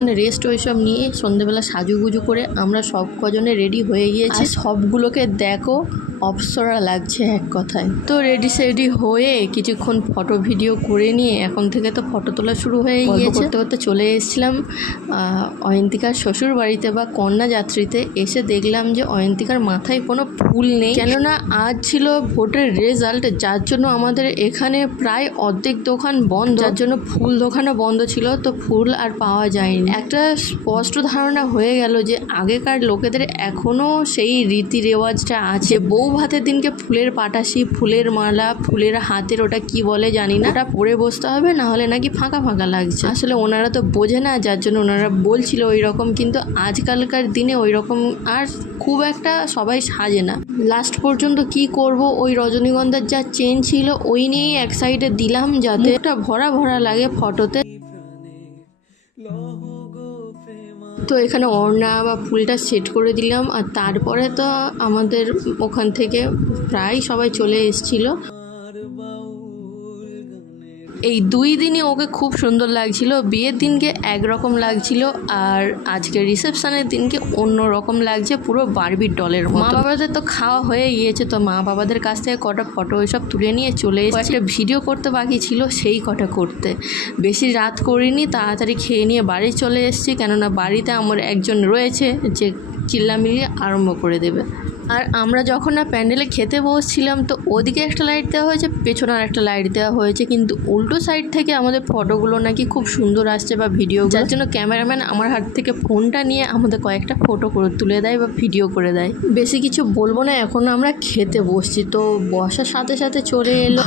Rest ওইসব নিয়ে সন্ধ্যেবেলা সাজুগুজু করে আমরা সব কজনে রেডি হয়ে গিয়েছি। সবগুলোকে দেখো অপসরা লাগছে এক কথায়। তো রেডি হয়ে কিছুক্ষণ ফটো ভিডিও করে নিয়ে এখন থেকে তো ফটো তোলা শুরু হয়ে গিয়েছে। করতে করতে চলে এসেছিলাম অয়ন্তিকার শ্বশুর বাড়িতে বা কন্যাযাত্রীতে। এসে দেখলাম যে অয়ন্তিকার মাথায় কোনো ফুল নেই, কেননা আজ ছিল ভোটের রেজাল্ট, যার জন্য আমাদের এখানে প্রায় অর্ধেক দোকান বন্ধ, যার জন্য ফুল দোকানও বন্ধ ছিল। তো ফুল আর পাওয়া যায়নি। একটা স্পষ্ট ধারণা হয়ে গেল যে আগেকার লোকেদের এখনো সেই রীতি রেওয়াজটা আছে। বউ ভাতের দিনকে ফুলের পাটাশি, ফুলের মালা, ফুলের হাতের ওটা কি বলে জানি না, ওটা পরে বসতে হবে, না হলে নাকি ফাঁকা ফাঁকা লাগছে। আসলে ওনারা তো বোঝে না, যার জন্য ওনারা বলছিল ওই রকম, কিন্তু আজকালকার দিনে ওই রকম আর খুব একটা সবাই সাজে না। লাস্ট পর্যন্ত কি করব, ওই রজনীগন্ধার যা চেন ছিল ওই নিয়েই এক সাইডে দিলাম, যাতে একটা ভরা ভরা লাগে ফটোতে। তো এখানে ওড়না বা ফুলটা সেট করে দিলাম, আর তারপরে তো আমাদের ওখান থেকে প্রায় সবাই চলে এসেছিলো। এই 2 দিনই ওকে খুব সুন্দর লাগছিল। বিয়ের দিনকে একরকম লাগছিল, আর আজকে রিসেপশনের দিনকে অন্য রকম লাগছে, পুরো বারবির ডলের মতো। মা বাবাদের তো খাওয়া হয়ে গিয়েছে, তো মা বাবাদের কাছ থেকে কটা ফটো ওইসব তুলে নিয়ে চলে এসেছি। একটা ভিডিও করতে বাকি ছিল, সেই কটা করতে। বেশি রাত করিনি, তাড়াতাড়ি খেয়ে নিয়ে বাড়ি চলে এসেছি, কেননা বাড়িতে আমার একজন রয়েছে যে চিল্লামিল্লি আরম্ভ করে দেবে। আর আমরা যখন না প্যান্ডেলে খেতে বসছিলাম, তো ওদিকে একটা লাইট দেওয়া হয়েছে, পেছনে আর একটা লাইট দেওয়া হয়েছে, কিন্তু উল্টো সাইড থেকে আমাদের ফটোগুলো নাকি খুব সুন্দর আসছে বা ভিডিও, যার জন্য ক্যামেরাম্যান আমার হাত থেকে ফোনটা নিয়ে আমাদের কয়েকটা ফটো করে তুলে দেয় বা ভিডিও করে দেয়। বেশি কিছু বলবো না, এখন আমরা খেতে বসছি। তো বসার সাথে সাথে চলে এলো